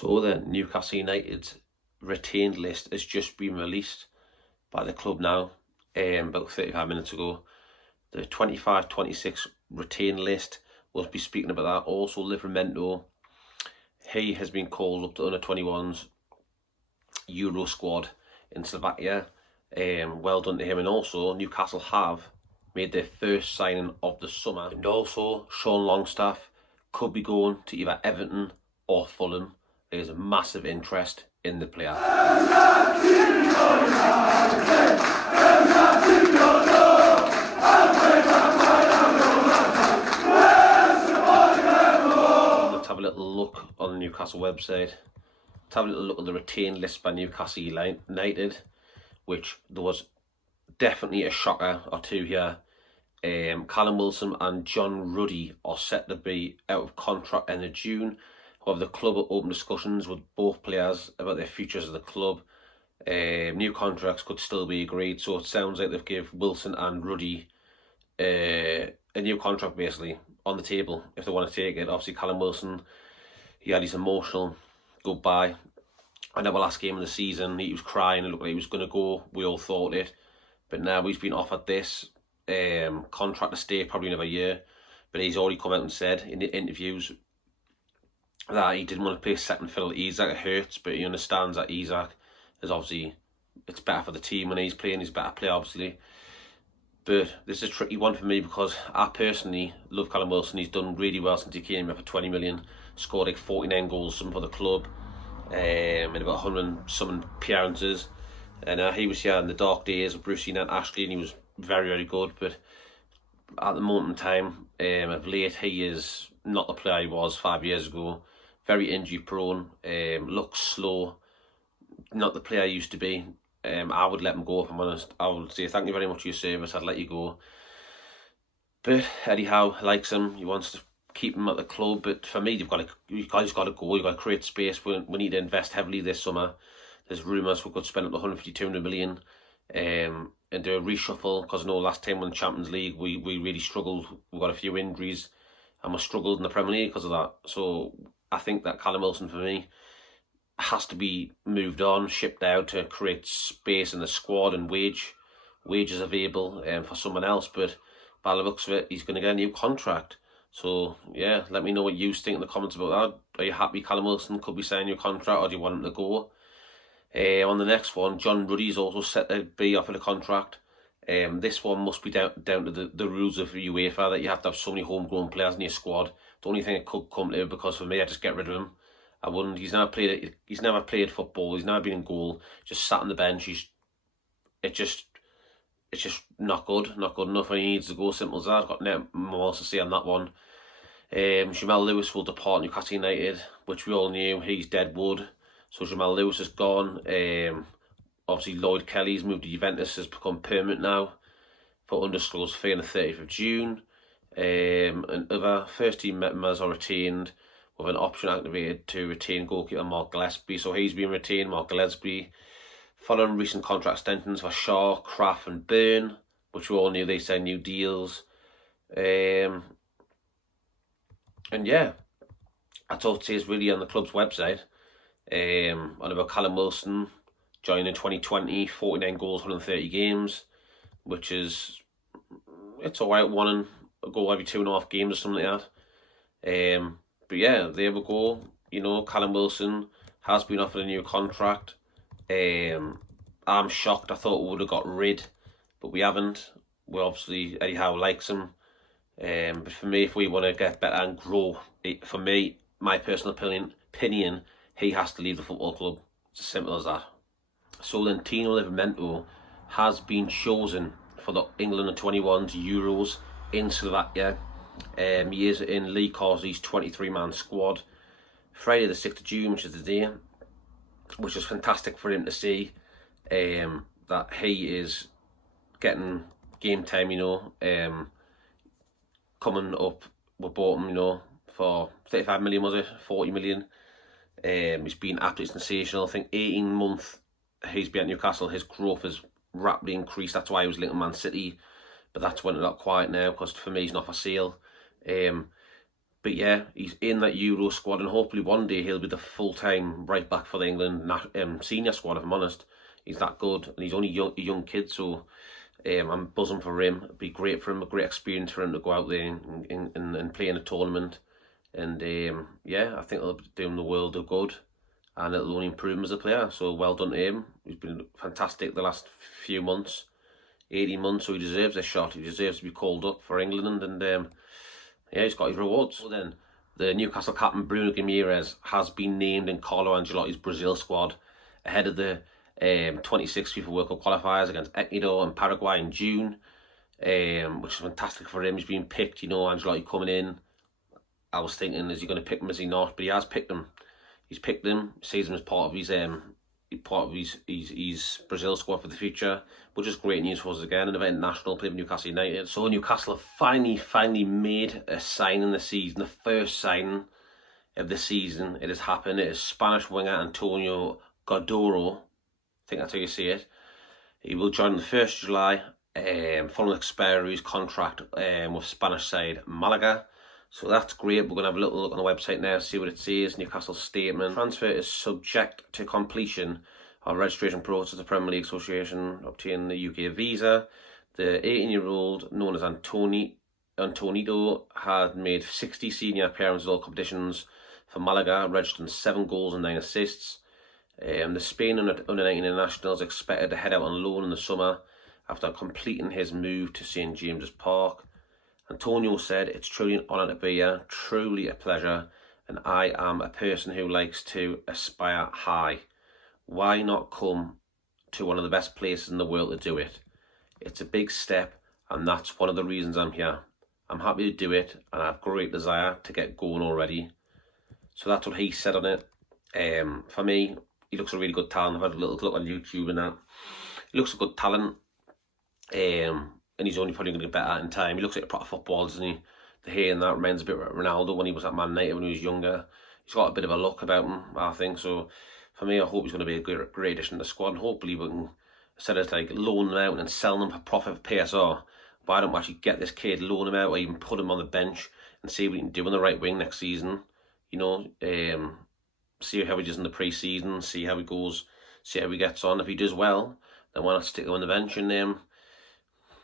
So the Newcastle United retained list has just been released by the club now, about 35 minutes ago. The 25-26 retained list, we'll be speaking about that. Also, Livramento, he has been called up to under-21s Euro squad in Slovakia. Well done to him. And also, Newcastle have made their first signing of the summer. And also, Sean Longstaff could be going to either Everton or Fulham. There's a massive interest in the player. Let's have a little look on the Newcastle website. Let's have a little look at the retained list by Newcastle United, which there was definitely a shocker or two here. Callum Wilson and John Ruddy are set to be out of contract end of June. However, the club are open discussions with both players about their futures of the club. New contracts could still be agreed, so it sounds like they've given Wilson and Ruddy a new contract basically on the table if they want to take it. Obviously, Callum Wilson, he had his emotional goodbye. I know the last game of the season, he was crying and looked like he was going to go. We all thought it, but now he's been offered this contract to stay probably another year. But he's already come out and said in the interviews that he didn't want to play second fiddle to Isak. It hurts, but he understands that Isak is obviously, it's better for the team when he's playing. He's a better player, obviously. But this is a tricky one for me because I personally love Callum Wilson. He's done really well since he came here for 20 million. Scored like 49 goals something for the club in about 100 some appearances. And he was here in the dark days of Bruce and Ashley, and he was very, very good. But at the moment in time, of late, he is not the player he was 5 years ago. Very injury prone, looks slow, not the player he used to be. I would let him go if I'm honest. I would say thank you very much for your service, I'd let you go. But Eddie Howe likes him, he wants to keep him at the club. But for me, you guys got to go, you've got to create space. We need to invest heavily this summer. There's rumours we could spend up to 150-200 million and do a reshuffle, because I know last time in the Champions League we really struggled. We got a few injuries and we struggled in the Premier League because of that. So I think that Callum Wilson, for me, has to be moved on, shipped out to create space in the squad and wages available for someone else. But by the looks of it, he's going to get a new contract. So yeah, let me know what you think in the comments about that. Are you happy Callum Wilson could be signing your contract, or do you want him to go? On the next one, John Ruddy is also set to be offered a contract. This one must be down to the rules of UEFA, that you have to have so many homegrown players in your squad. The only thing it could come to, because for me, I just get rid of him. I wouldn't. He's never played football. He's never been in goal. Just sat on the bench. It's just not good. Not good enough. And he needs to go. Simple as that. I've got no more else to say on that one. Jamal Lewis will depart Newcastle United, which we all knew. He's dead wood. So Jamal Lewis is gone. Obviously, Lloyd Kelly's moved to Juventus, has become permanent now for undisclosed fee on the 30th of June. And other first-team members are retained with an option activated to retain goalkeeper Mark Gillespie. So he's been retained, Mark Gillespie, following recent contract extensions for Shaw, Kraft and Byrne, which we all knew they signed new deals. And yeah, that's all it says really on the club's website. On about Callum Wilson joining in 2020, 49 goals, 130 games, which is, it's alright, one goal every 2.5 games or something like that. But yeah, there we go. You know, Callum Wilson has been offered a new contract. I'm shocked. I thought we would have got rid, but we haven't. We obviously, Eddie Howe likes him. But for me, if we want to get better and grow, for me, my personal opinion, he has to leave the football club. It's as simple as that. So then Tino has been chosen for the England under-21s Euros in Slovakia. He is in Lee Carsley's 23-man squad. Friday the 6th of June, which is the day, which is fantastic for him to see that he is getting game time, you know. Coming up, we bought him, you know, for 35 million, was it? 40 million. He's been absolutely sensational. I think 18 months he's been at Newcastle, his growth has rapidly increased. That's why he was linked to Man City, but that's when it got quiet now, because for me he's not for sale. But yeah, he's in that Euro squad, and hopefully one day he'll be the full-time right back for the England senior squad, if I'm honest. He's that good, and he's only a young kid, so I'm buzzing for him. It'd be great for him, a great experience for him to go out there and play in a tournament. And yeah, I think it'll do him the world of good, and it'll only improve him as a player. So well done to him. He's been fantastic the last few months, 18 months, so he deserves a shot. He deserves to be called up for England, and yeah, he's got his rewards. So then, the Newcastle captain Bruno Guimaraes has been named in Carlo Ancelotti's Brazil squad ahead of the 26 FIFA World Cup qualifiers against Ecuador and Paraguay in June, which is fantastic for him. He's been picked, you know, Ancelotti coming in. I was thinking, is he going to pick him, is he not? But he has picked him. He's picked him, sees him as part of his Brazil squad for the future, which is great news for us again. An event national played with Newcastle United. So Newcastle have finally made a signing this season, the first signing of the season. It has happened. It is Spanish winger Antonio Cordero. I think that's how you say it. He will join on the 1st of July, following the expiry of his contract with Spanish side Malaga. So that's great. We're going to have a little look on the website now, see what it says. Newcastle's statement. Transfer is subject to completion of registration process. The Premier League Association obtained the UK visa. The 18-year-old, known as Antonito, had made 60 senior appearances in all competitions for Malaga, registered 7 goals and 9 assists. The Spain under-19 international is expected to head out on loan in the summer after completing his move to St James's Park. Antonio said, "It's truly an honour to be here, truly a pleasure, and I am a person who likes to aspire high. Why not come to one of the best places in the world to do it? It's a big step, and that's one of the reasons I'm here. I'm happy to do it, and I have great desire to get going already." So that's what he said on it. For me, he looks a really good talent. I've had a little look on YouTube and that. He looks a good talent. And he's only probably going to get better in time. He looks like a proper footballer, doesn't he? The hair and that reminds a bit of Ronaldo when he was at Man United when he was younger. He's got a bit of a look about him, I think. So for me, I hope he's going to be a great addition to the squad. And hopefully we can, instead of like loaning him out and selling him for profit for PSR, why don't we actually get this kid, loan him out, or even put him on the bench and see what we can do on the right wing next season. You know, see how he does in the pre-season, see how he goes, see how he gets on. If he does well, then why not stick him on the bench and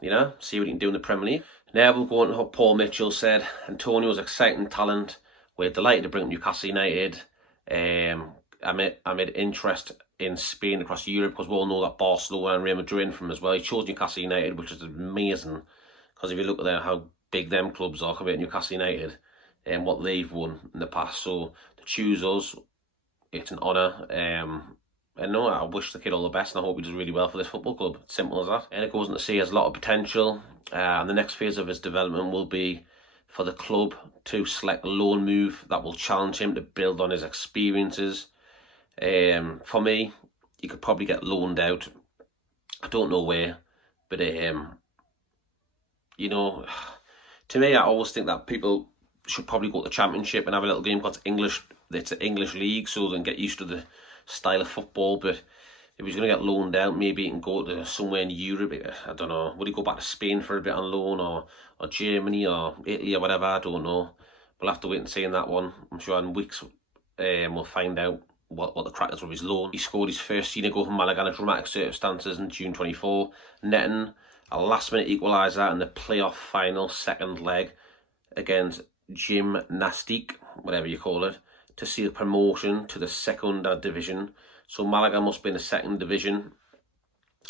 you know, see what he can do in the Premier League. Now we'll go on to what Paul Mitchell said. Antonio's exciting talent. We're delighted to bring up Newcastle United. Amid interest in Spain across Europe, because we all know that Barcelona and Real Madrid from as well. He chose Newcastle United, which is amazing, because if you look at how big them clubs are compared to Newcastle United and what they've won in the past, so to choose us, it's an honour. And no, I wish the kid all the best, and I hope he does really well for this football club. It's simple as that. And it goes on to say he has a lot of potential. And the next phase of his development will be for the club to select a loan move that will challenge him to build on his experiences. For me, he could probably get loaned out. I don't know where, but you know, to me, I always think that people should probably go to the Championship and have a little game because it's an English league, so they can get used to the style of football. But if he's going to get loaned out, maybe he can go to somewhere in Europe. I don't know. Would he go back to Spain for a bit on loan, or Germany or Italy or whatever? I don't know. We'll have to wait and see in that one. I'm sure in weeks we'll find out what the crack is with his loan. He scored his first senior goal for Malaga in dramatic circumstances in June 24, netting a last-minute equaliser in the playoff final second leg against Gymnastique, whatever you call it, to see the promotion to the Segunda Division. So Malaga must be in the second division,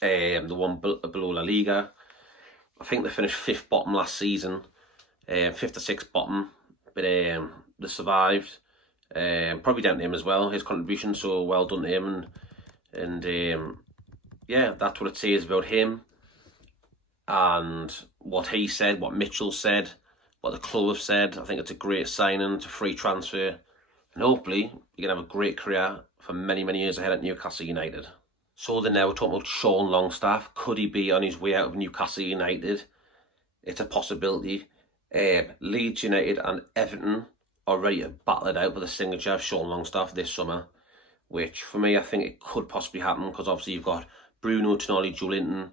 the one below La Liga. I think they finished 5th bottom last season, 5th or 6th bottom, but they survived. Probably down to him as well, his contribution, so well done to him. And yeah, that's what it says about him. And what he said, what Mitchell said, what the club have said. I think it's a great signing, it's a free transfer. And hopefully, you can have a great career for many, many years ahead at Newcastle United. So then now we're talking about Sean Longstaff. Could he be on his way out of Newcastle United? It's a possibility. Leeds United and Everton are ready to battle it out for the signature of Sean Longstaff this summer, which for me, I think it could possibly happen, because obviously you've got Bruno, Tonali, Joelinton.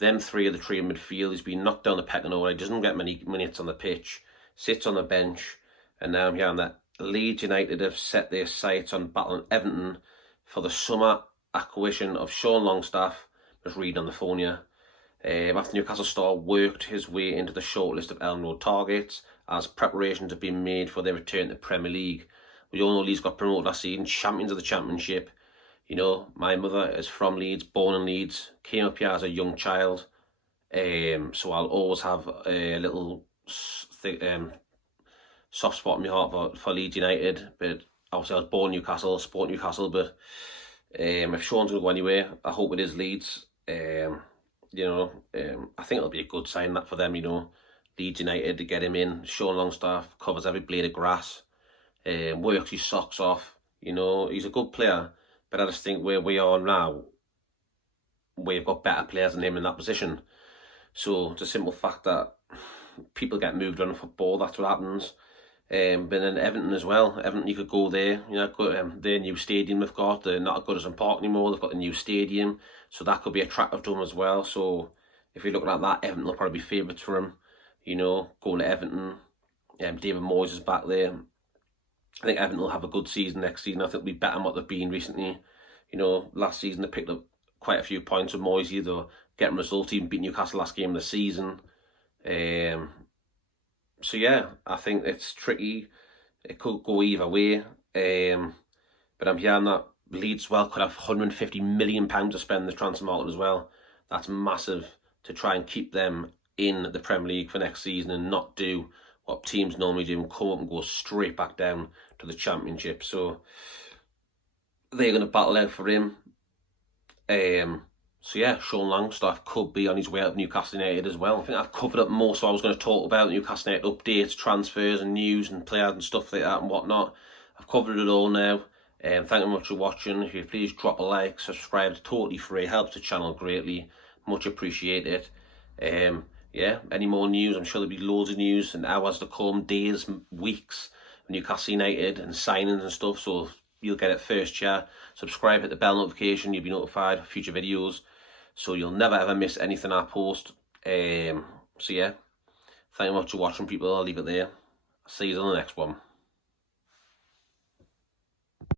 Them three are the three in midfield. He's been knocked down the pecking order. He doesn't get many minutes on the pitch, sits on the bench. And now I'm hearing that Leeds United have set their sights on battling Everton for the summer acquisition of Sean Longstaff. Just reading on the phone here. After Newcastle star worked his way into the shortlist of Elm Road targets as preparations have been made for their return to the Premier League. We all know Leeds got promoted last season, champions of the Championship. You know, my mother is from Leeds, born in Leeds, came up here as a young child. So I'll always have a little soft spot in my heart for Leeds United. But obviously I was born in Newcastle, support Newcastle, but if Sean's going to go anywhere, I hope it is Leeds. You know, I think it'll be a good sign that for them, you know, Leeds United to get him in. Sean Longstaff covers every blade of grass, works his socks off. You know, he's a good player, but I just think where we are now, we've got better players than him in that position. So it's a simple fact that people get moved on in football, that's what happens. But then Everton as well. Everton, you could go there. You know, their new stadium they've got. They're not at Goodison Park anymore. They've got the new stadium, so that could be attractive to them as well. So if you're looking at that, Everton will probably be favourites for him. You know, going to Everton. David Moyes is back there. I think Everton will have a good season next season. I think it'll be better than what they've been recently. You know, last season they picked up quite a few points with Moyes. Either getting results, even beat Newcastle last game of the season. So yeah, I think it's tricky. It could go either way. But I'm hearing that Leeds well could have £150 million to spend in the transfer market as well. That's massive to try and keep them in the Premier League for next season and not do what teams normally do and come up and go straight back down to the Championship. So they're going to battle out for him. So yeah, Sean Longstaff could be on his way out of Newcastle United as well. I think I've covered up most of what I was going to talk about. Newcastle United updates, transfers and news and players and stuff like that and whatnot. I've covered it all now. Thank you very much for watching. If you please drop a like, subscribe, it's totally free, helps the channel greatly. Much appreciated. Yeah, any more news? I'm sure there'll be loads of news and hours to come, days, weeks, Newcastle United and signings and stuff. So you'll get it first, yeah. Subscribe, hit the bell notification, you'll be notified of future videos. So you'll never ever miss anything I post. So yeah, thank you very much for watching, people. I'll leave it there. I'll see you on the next one.